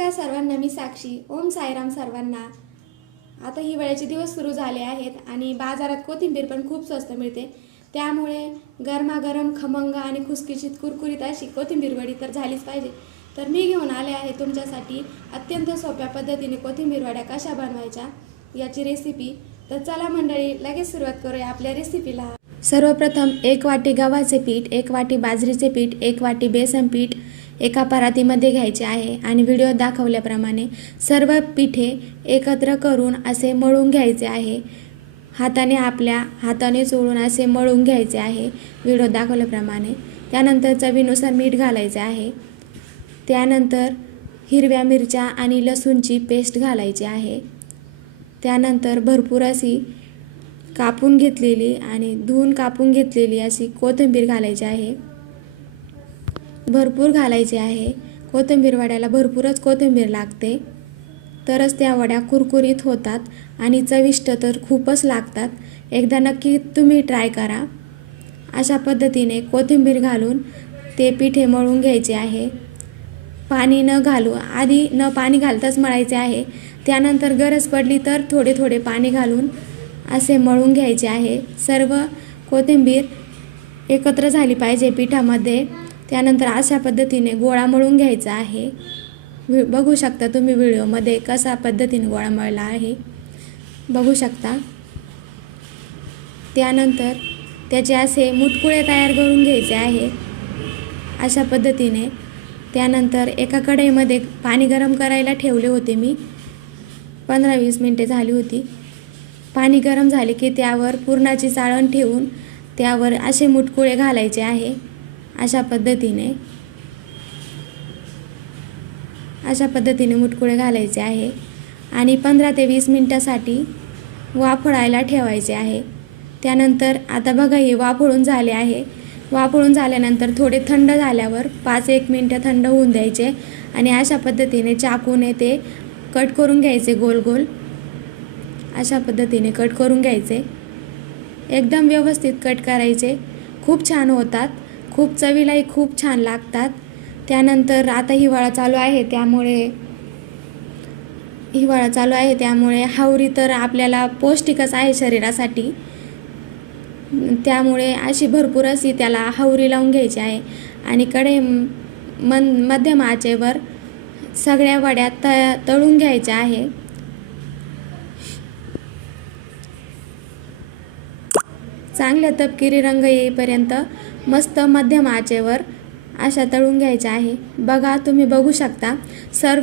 नमस्कार सर्वांना, मी साक्षी. ओम साईराम सर्वांना. आता हिवाळ्याचे दिवस सुरू झाले आहेत आणि बाजारात कोथिंबीर पण खूप स्वस्त मिळते. त्यामुळे गरमागरम खमंग आणि खुसखुशीत कुरकुरीत अशी कोथिंबीर वडी तर झालीच पाहिजे. तर मी घेऊन आले आहे तुमच्यासाठी अत्यंत सोप्या पद्धतीने कोथिंबीर वड्या कशा बनवायच्या याची रेसिपी. तर चला मंडळी, लगेच सुरुवात करूया आपल्या रेसिपीला. सर्वप्रथम 1 वाटी गव्हाचे पीठ, 1 वाटी बाजरीचे पीठ, 1 वाटी बेसन पीठ एका परातीमध्ये घ्यायचे आहे आणि व्हिडिओ दाखवल्याप्रमाणे सर्व पिठे एकत्र करून असे मळून घ्यायचे आहे. आपल्या हाताने चोळून असे मळून घ्यायचे आहे व्हिडिओ दाखवल्याप्रमाणे. त्यानंतर चवीनुसार मीठ घालायचे आहे. त्यानंतर हिरव्या मिरच्या आणि लसूणची पेस्ट घालायची आहे. त्यानंतर भरपूर अशी कापून घेतलेली आणि धुवून कापून घेतलेली अशी कोथिंबीर घालायची आहे. भरपूर घालायची आहे. कोथिंबीर वड्याला भरपूरच कोथिंबीर लागते, तरच त्या वड्या कुरकुरीत होतात आणि चविष्ट तर खूपच लागतात. एकदा नक्की तुम्ही ट्राय करा. अशा पद्धतीने कोथिंबीर घालून ते पिठे मळून घ्यायचे आहे. पाणी न घालू, आधी न पाणी घालताच मळायचे आहे. त्यानंतर गरज पडली तर थोडे थोडे पाणी घालून असे मळून घ्यायचे आहे. सर्व कोथिंबीर एकत्र झाली पाहिजे पिठामध्ये. त्यानंतर अशा पद्धतीने गोळा मळून घ्यायचा आहे. बघू शकता तुम्ही व्हिडिओमध्ये कशा पद्धतीने गोळा मळला आहे, बघू शकता. त्यानंतर त्याचे असे मुटकुळे तयार करून घ्यायचे आहे अशा पद्धतीने. त्यानंतर एका कढईमध्ये पाणी गरम करायला ठेवले होते मी. 15-20 मिनिटे झाली होती. पाणी गरम झाले की त्यावर पुरणाची चाळण ठेवून त्यावर असे मुटकुळे घालायचे आहे अशा पद्धतीने मुटकुळे घालायचे आहे आणि 15 ते 20 मिनिटासाठी वाफळायला ठेवायचे आहे. त्यानंतर आता बघा, हे वाफळून झाले आहे. वाफळून झाल्यानंतर थोडे थंड झाल्यावर 5-1 मिनिटं थंड होऊन द्यायचे आणि अशा पद्धतीने चाकूने ते कट करून घ्यायचे. गोल गोल अशा पद्धतीने कट करून घ्यायचे. एकदम व्यवस्थित कट करायचे. खूप छान होतात, खूप चवीलाही खूप छान लागतात. त्यानंतर आता हिवाळा चालू आहे त्यामुळे हावरी तर आपल्याला पौष्टिकच आहे शरीरासाठी. त्यामुळे अशी भरपूर अशी त्याला हावरी लावून घ्यायची आहे आणि कढई मध्यम आचेवर सगळ्या वड्या तळून घ्यायच्या आहे. चांगल्या तपकिरी रंग येईपर्यंत मस्त मध्यम आचेवर अशा तळून घ्यायच्या आहे. बघा, तुम्ही बघू शकता. सर्व